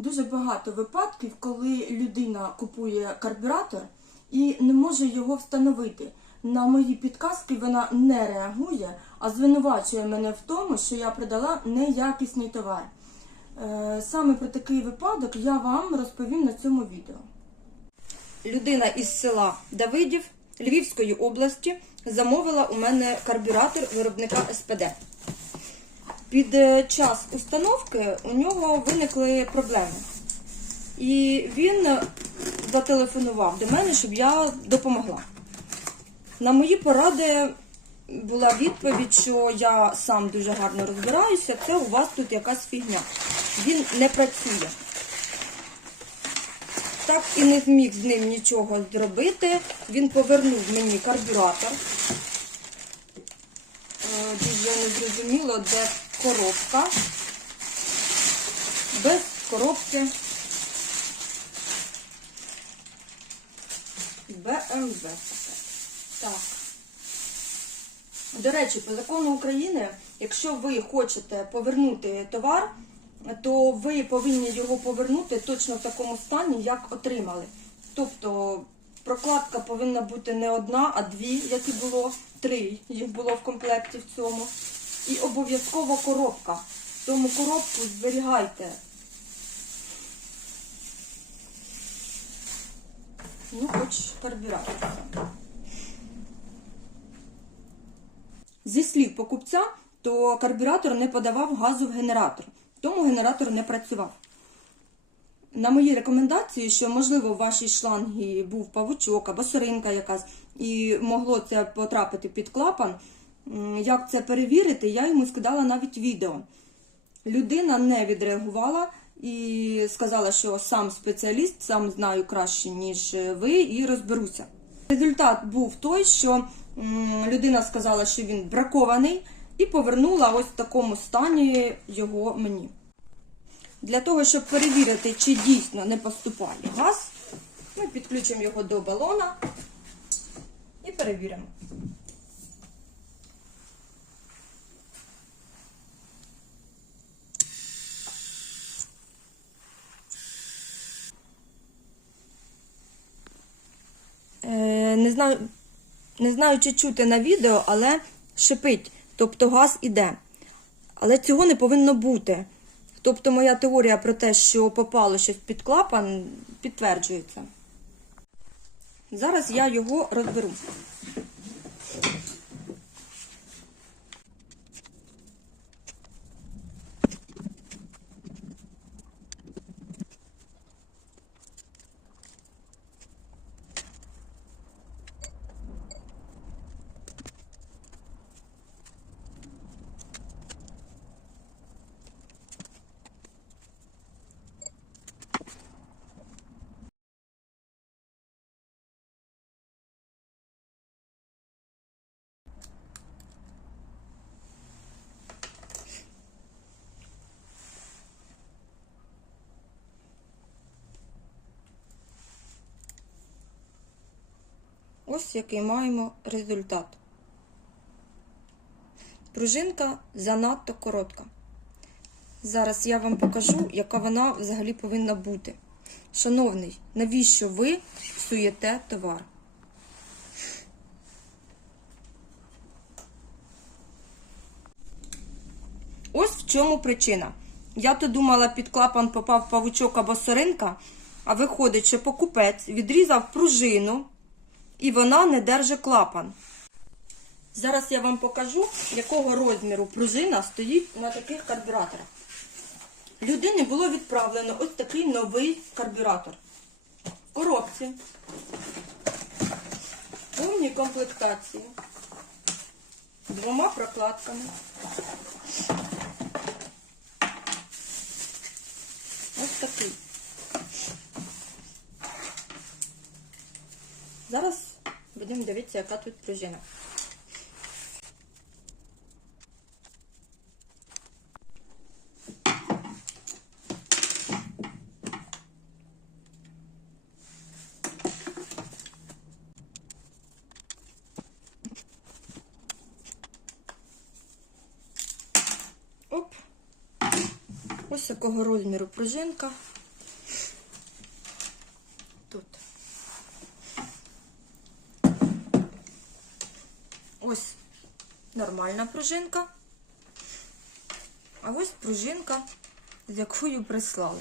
Дуже багато випадків, коли людина купує карбюратор і не може його встановити. На мої підказки вона не реагує, а звинувачує мене в тому, що я продала неякісний товар. Е, Саме про такий випадок я вам розповім на цьому відео. Людина із села Давидів Львівської області замовила у мене карбюратор виробника СПД. Під е, час установки у нього виникли проблеми. І він зателефонував до мене, щоб я допомогла. На мої поради була відповідь, що я сам дуже гарно розбираюся, це у вас тут якась фігня. Він не працює. Так і не зміг з ним нічого зробити. Він повернув мені карбюратор. Е, Дуже незрозуміло, де коробка. Без коробки. БМВ. Так. До речі, по закону України, якщо ви хочете повернути товар, то ви повинні його повернути точно в такому стані, як отримали. Тобто прокладка повинна бути не одна, а дві, як і було, три їх було в комплекті в цьому. І обов'язково коробка. Тому коробку зберігайте. Ну, хоч карбюратор. Зі слів покупця, то карбюратор не подавав газу в генератор, тому генератор не працював. На мої рекомендації, що можливо в вашій шлангі був павучок або соринка якась, і могло це потрапити під клапан. Як це перевірити, я йому скидала навіть відео. Людина не відреагувала і сказала, що сам спеціаліст, сам знаю краще, ніж ви, і розберуся. Результат був той, що людина сказала, що він бракований, і повернула ось в такому стані його мені. Для того, щоб перевірити, чи дійсно не поступає газ, ми підключимо його до балона і перевіримо. Не знаю, не знаю, чи чути на відео, але шипить, тобто газ іде. Але цього не повинно бути. Тобто моя теорія про те, що попало щось під клапан, підтверджується. Зараз я його розберу. Ось який маємо результат. Пружинка занадто коротка. Зараз я вам покажу, яка вона взагалі повинна бути. Шановний, навіщо ви псуєте товар? Ось в чому причина. Я то думала, під клапан попав павучок або соринка, а виходить, що покупець відрізав пружину і вона не держить клапан. Зараз я вам покажу, якого розміру пружина стоїть на таких карбюраторах. Людині було відправлено ось такий новий карбюратор. В коробці. Повні комплектації. Двома прокладками. Ось такий. Зараз будемо дивитися, яка тут пружина. Ось якого розміру пружинка. Ось нормальна пружинка. А ось пружинка, з якою прислали.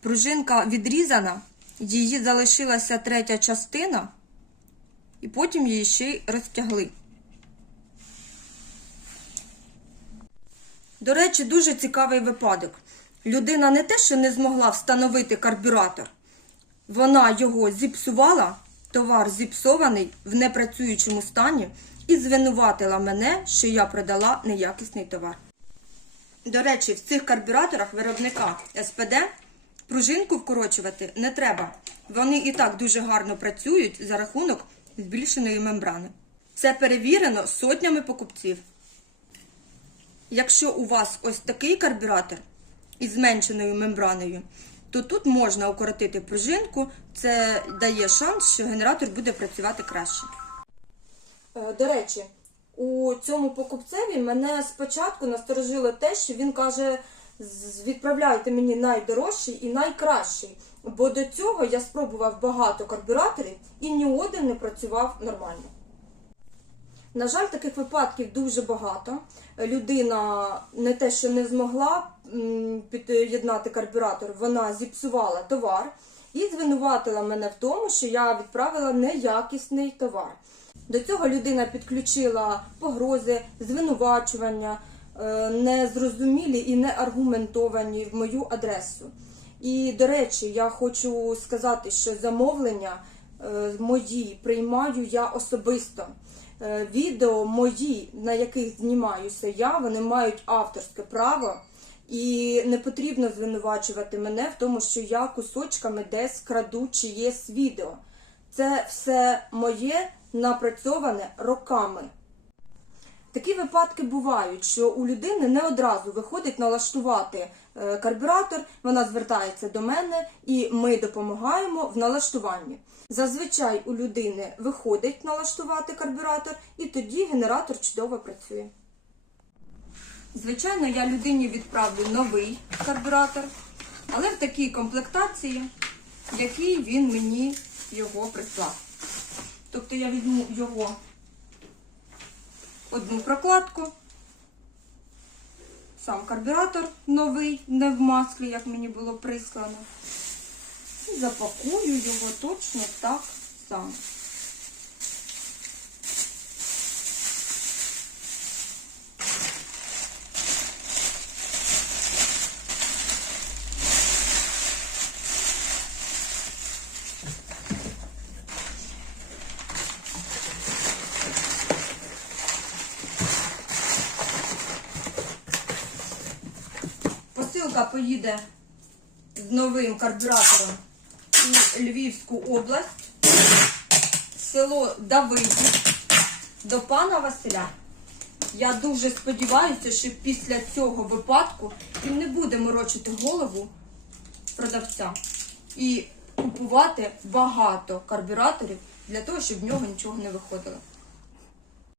Пружинка відрізана, її залишилася третя частина, і потім її ще й розтягли. До речі, дуже цікавий випадок. Людина не те, що не змогла встановити карбюратор, вона його зіпсувала, товар зіпсований в непрацюючому стані, і звинуватила мене, що я продала неякісний товар. До речі, в цих карбюраторах виробника СПД пружинку вкорочувати не треба. Вони і так дуже гарно працюють за рахунок збільшеної мембрани. Це перевірено сотнями покупців. Якщо у вас ось такий карбюратор із зменшеною мембраною, то тут можна укоротити пружинку. Це дає шанс, що генератор буде працювати краще. Е, До речі, у цьому покупцеві мене спочатку насторожило те, що він каже: відправляйте мені найдорожчий і найкращий. Бо до цього я спробував багато карбюраторів і ні один не працював нормально. На жаль, таких випадків дуже багато. Людина не те, що не змогла під'єднати карбюратор, вона зіпсувала товар і звинуватила мене в тому, що я відправила неякісний товар. До цього людина підключила погрози, звинувачування, е, незрозумілі і не аргументовані в мою адресу. І, до речі, я хочу сказати, що замовлення е, мої приймаю я особисто. Е, Відео мої, на яких знімаюся я, вони мають авторське право, і не потрібно звинувачувати мене в тому, що я кусочками десь краду чиєсь відео. Це все моє напрацьоване роками. Такі випадки бувають, що у людини не одразу виходить налаштувати е, карбюратор, вона звертається до мене і ми допомагаємо в налаштуванні. Зазвичай у людини виходить налаштувати карбюратор, і тоді генератор чудово працює. Звичайно, я людині відправлю новий карбюратор, але в такій комплектації, в якій він мені його прислав. Тобто я візьму його одну прокладку, сам карбюратор новий, не в маслі, як мені було прислано. І запакую його точно так само. Посилка поїде з новим карбюратором у Львівську область, село Давидів, до пана Василя. Я дуже сподіваюся, що після цього випадку він не буде морочити голову продавця і купувати багато карбюраторів для того, щоб в нього нічого не виходило.